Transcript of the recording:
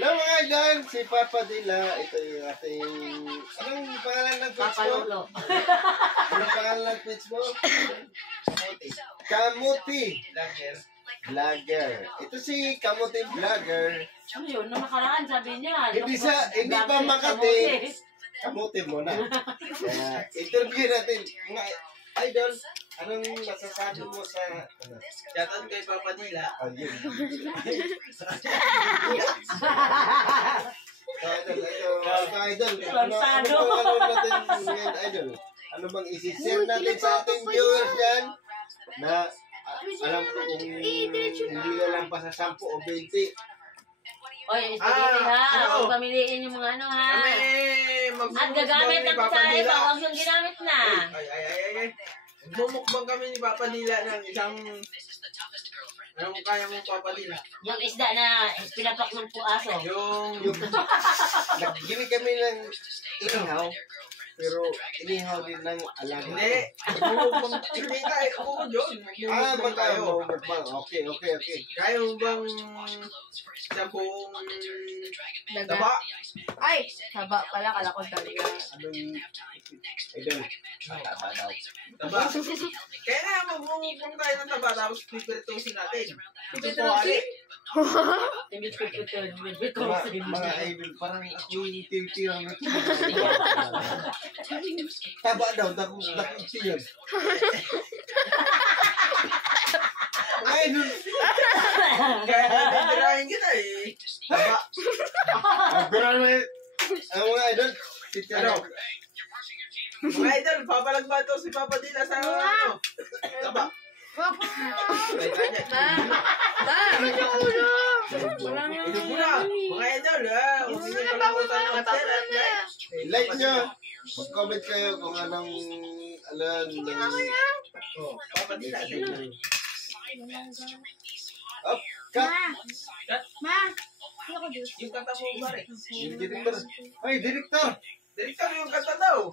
Hello mga idol, si Papa Dila. Ito yung ating... Anong pangalan ng page mo? Anong pangalan ng page mo? Kamuti. Vlogger. Ito si Kamuti Vlogger. Ano yun? Nung nakaraan sabi niya. Hindi pa Makati. Kamuti mo na. Kaya interview natin. Mga idol, anong masasabi mo sa... Shoutout kay Papa Dila. Ayun. Idol, idol, ano bang isi-share natin sa ating viewers yan na alam ko kung hindi alam pa sa 10 o 20. Oy, spaghetti ha. Huwag pamiliin yung mga ano ha. At gagamit ang kasari pa. Huwag yung ginamit na. Ay. Bumukbang kami ni Papa Dila ng isang... Anong kaya mong Papa Dila? Yung isda na pinapak ng puaso. Yung... Nagbili kami ng inihaw, pero inihaw din ng alaga. Hindi. Bumukbang... Hindi tayo. Bukod yun. Magmukbang. Okay. Kaya mo bang... Sa buong... Taba? Ay! Taba pala, kala ko talaga. Anong... Idol. Taba daw. Taba. Kaya nga, magbumukbang tayo ng taba tapos pipiritusin natin. Pipiritusin? Mga idol, parang ako yung tiyang na taba daw, dakit yun. Mga idol. Kaya nabibirahin kita eh. Taba. Ang mga idol, si Ano? Mga idol, papalagba to si Papa Dila sa ano? Taba. Ito muna. Mga idol, huwag niyo kalimutan ng share. like nyo. Mag-comment kayo kung anong Papa Dila. Up, cut. Ma! Hindi ako juice. Yung kanta mo ba rin? Yung director. Ay, director. Direktor yung kanta daw.